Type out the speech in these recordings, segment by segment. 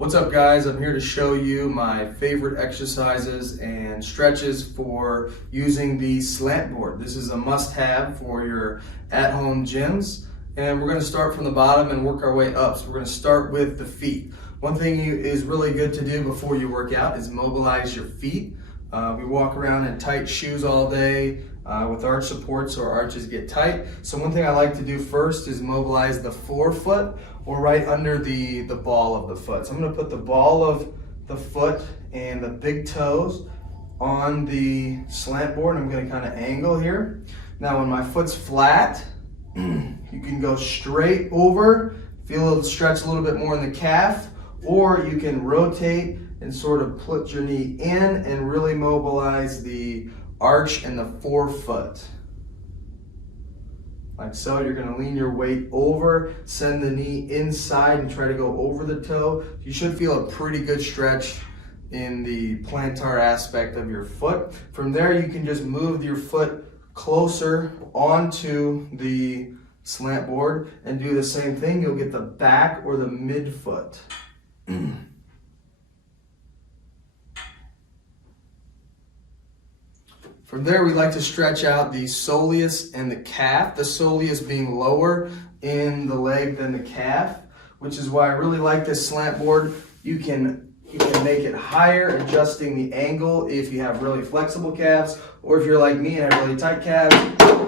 What's up, guys? I'm here to show you my favorite exercises and stretches for using the SLANT board. This is a must-have for your at-home gyms, and we're going to start from the bottom and work our way up. So we're going to start with the feet. One thing is really good to do before you work out is mobilize your feet. We walk around in tight shoes all day with arch supports, so our arches get tight. So one thing I like to do first is mobilize the forefoot, or right under the ball of the foot. So I'm going to put the ball of the foot and the big toes on the slant board. I'm going to kind of angle here. Now when my foot's flat, you can go straight over, feel it stretch a little bit more in the calf, or you can rotate and sort of put your knee in and really mobilize the arch and the forefoot. Like so. You're going to lean your weight over, send the knee inside and try to go over the toe. You should feel a pretty good stretch in the plantar aspect of your foot. From there, you can just move your foot closer onto the slant board and do the same thing. You'll get the back or the midfoot. From there, we like to stretch out the soleus and the calf, the soleus being lower in the leg than the calf, which is why I really like this slant board. You can make it higher, adjusting the angle if you have really flexible calves, or if you're like me and have really tight calves,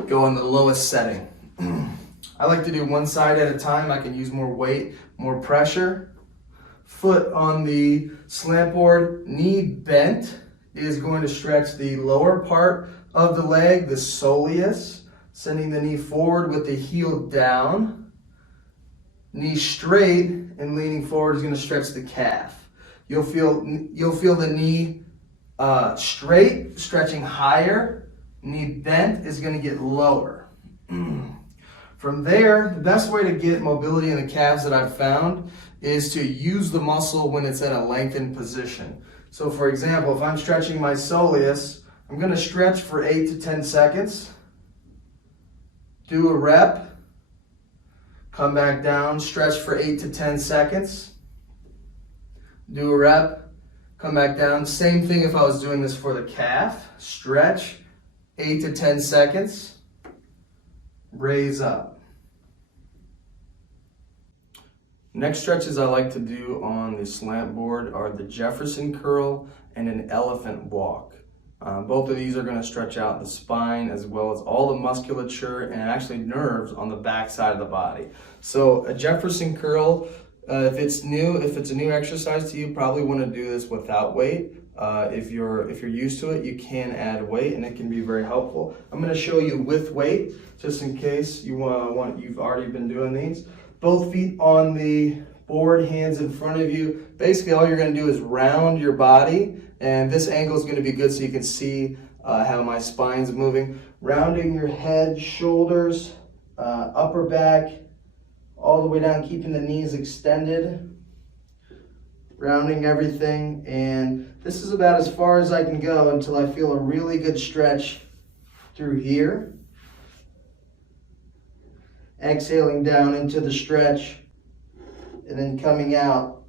go on the lowest setting. I like to do one side at a time. I can use more weight, more pressure. Foot on the slant board, knee bent, is going to stretch the lower part of the leg, the soleus, sending the knee forward with the heel down. Knee straight and leaning forward is going to stretch the calf. You'll feel the knee straight, stretching higher. Knee bent is going to get lower. From there, the best way to get mobility in the calves that I've found is to use the muscle when it's at a lengthened position. So for example, if I'm stretching my soleus, I'm going to stretch for 8 to 10 seconds, do a rep, come back down, stretch for 8 to 10 seconds, do a rep, come back down. Same thing if I was doing this for the calf, stretch, 8 to 10 seconds, raise up. Next stretches I like to do on the slant board are the Jefferson curl and an elephant walk. Both of these are going to stretch out the spine as well as all the musculature and actually nerves on the back side of the body. So a Jefferson curl, if it's a new exercise to you, probably want to do this without weight. If you're used to it, you can add weight and it can be very helpful. I'm going to show you with weight just in case you've already been doing these. Both feet on the board, hands in front of you. Basically, all you're going to do is round your body, and this angle is going to be good so you can see how my spine's moving. Rounding your head, shoulders, upper back, all the way down, keeping the knees extended. Rounding everything, and this is about as far as I can go until I feel a really good stretch through here. Exhaling down into the stretch and then coming out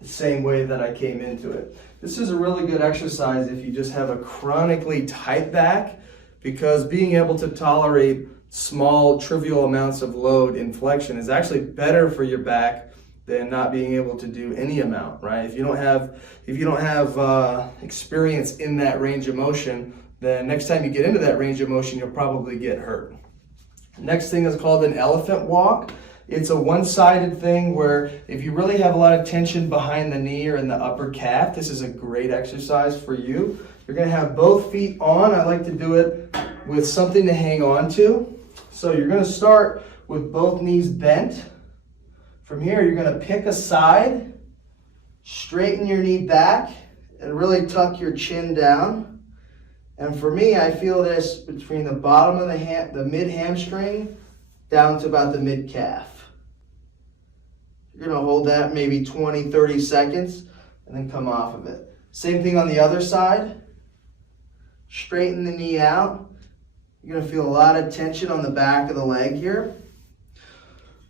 the same way that I came into it. This is a really good exercise if you just have a chronically tight back, because being able to tolerate small trivial amounts of load in flexion is actually better for your back than not being able to do any amount, right? If you don't have experience in that range of motion, then next time you get into that range of motion, you'll probably get hurt. Next thing is called an elephant walk. It's a one-sided thing where if you really have a lot of tension behind the knee or in the upper calf, this is a great exercise for you. You're going to have both feet on. I like to do it with something to hang on to. So you're going to start with both knees bent. From here, you're going to pick a side, straighten your knee back, and really tuck your chin down. And for me, I feel this between the bottom of the mid hamstring down to about the mid calf. You're going to hold that maybe 20, 30 seconds and then come off of it. Same thing on the other side. Straighten the knee out. You're going to feel a lot of tension on the back of the leg here.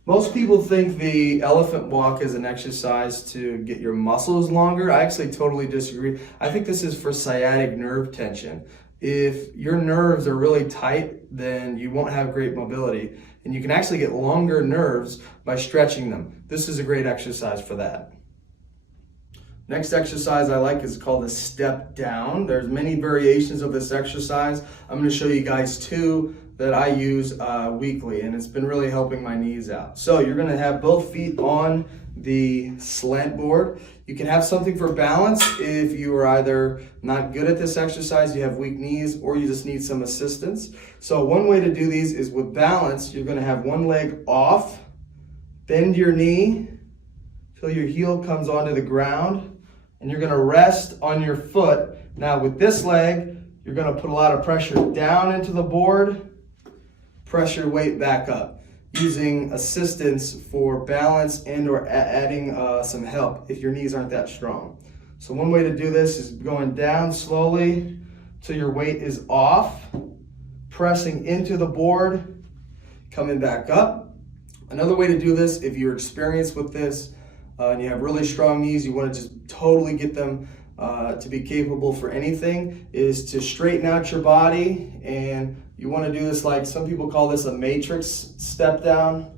Most people think the elephant walk is an exercise to get your muscles longer. I actually totally disagree. I think this is for sciatic nerve tension. If your nerves are really tight, then you won't have great mobility. And you can actually get longer nerves by stretching them. This is a great exercise for that. Next exercise I like is called a step down. There's many variations of this exercise. I'm going to show you guys two that I use weekly, and it's been really helping my knees out. So you're going to have both feet on the slant board. You can have something for balance if you are either not good at this exercise, you have weak knees, or you just need some assistance. So one way to do these is with balance. You're going to have one leg off, bend your knee till your heel comes onto the ground, and you're going to rest on your foot. Now with this leg, you're going to put a lot of pressure down into the board, press your weight back up, using assistance for balance and or adding some help if your knees aren't that strong. So one way to do this is going down slowly till your weight is off, pressing into the board, coming back up. Another way to do this, if you're experienced with this and you have really strong knees, you want to just totally get them to be capable for anything, is to straighten out your body. And you want to do this, like some people call this a matrix step down,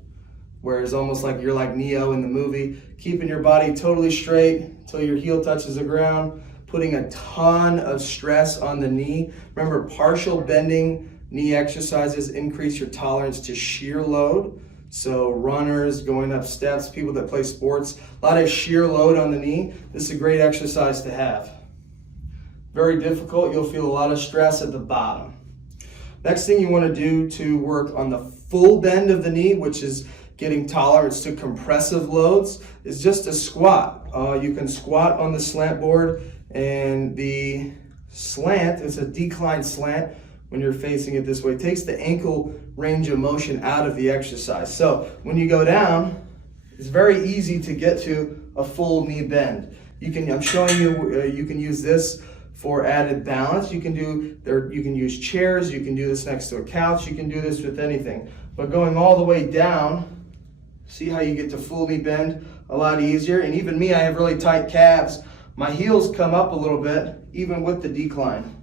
where it's almost like you're like Neo in the movie, keeping your body totally straight until your heel touches the ground, putting a ton of stress on the knee. Remember, partial bending knee exercises increase your tolerance to shear load. So runners, going up steps, people that play sports, a lot of shear load on the knee. This is a great exercise to have. Very difficult, you'll feel a lot of stress at the bottom. Next thing you want to do to work on the full bend of the knee, which is getting tolerance to compressive loads, is just a squat. You can squat on the slant board, and the slant is a decline slant. When you're facing it this way, it takes the ankle range of motion out of the exercise. So when you go down, it's very easy to get to a full knee bend. I'm showing you, you can use this for added balance. You can use chairs, you can do this next to a couch, you can do this with anything. But going all the way down, see how you get to full knee bend a lot easier. And even me, I have really tight calves. My heels come up a little bit, even with the decline.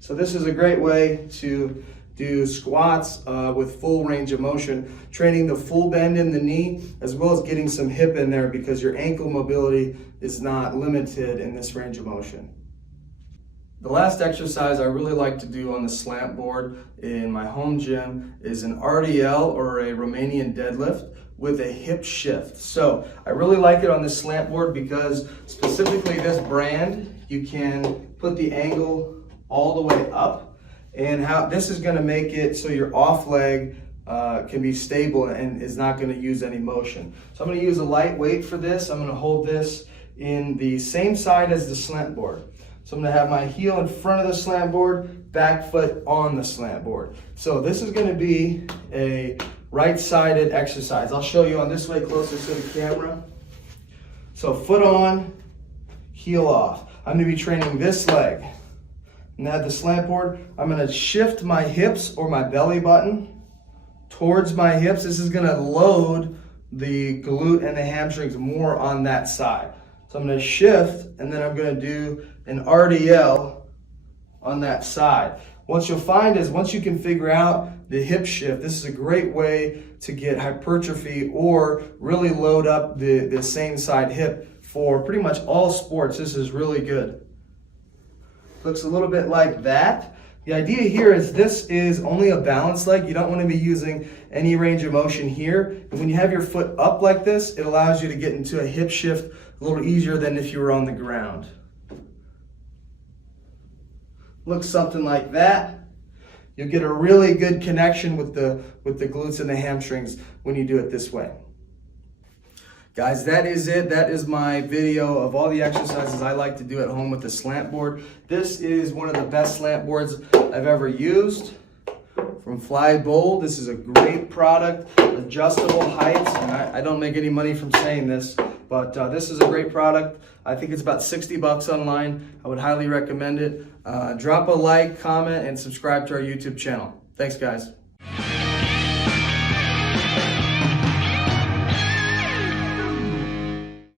So this is a great way to do squats with full range of motion, training the full bend in the knee, as well as getting some hip in there, because your ankle mobility is not limited in this range of motion. The last exercise I really like to do on the slant board in my home gym is an RDL, or a Romanian deadlift, with a hip shift. So I really like it on the slant board because specifically this brand, you can put the angle all the way up, and how this is going to make it so your off leg can be stable and is not going to use any motion. So I'm going to use a light weight for this. I'm going to hold this in the same side as the slant board. So I'm going to have my heel in front of the slant board, back foot on the slant board. So this is going to be a right-sided exercise. I'll show you on this way closer to the camera. So foot on, heel off. I'm going to be training this leg. Now the slant board, I'm going to shift my hips or my belly button towards my hips. This is going to load the glute and the hamstrings more on that side. So I'm going to shift, and then I'm going to do an RDL on that side. What you'll find is once you can figure out the hip shift, this is a great way to get hypertrophy or really load up the same side hip for pretty much all sports. This is really good. Looks a little bit like that. The idea here is this is only a balance leg. You don't want to be using any range of motion here. And when you have your foot up like this, it allows you to get into a hip shift a little easier than if you were on the ground. Looks something like that. You'll get a really good connection with the glutes and the hamstrings when you do it this way. Guys, that is it. That is my video of all the exercises I like to do at home with the slant board. This is one of the best slant boards I've ever used from Fly Bold. This is a great product, adjustable heights, and I don't make any money from saying this, but this is a great product. I think it's about $60 online. I would highly recommend it. Drop a like, comment, and subscribe to our YouTube channel. Thanks, guys.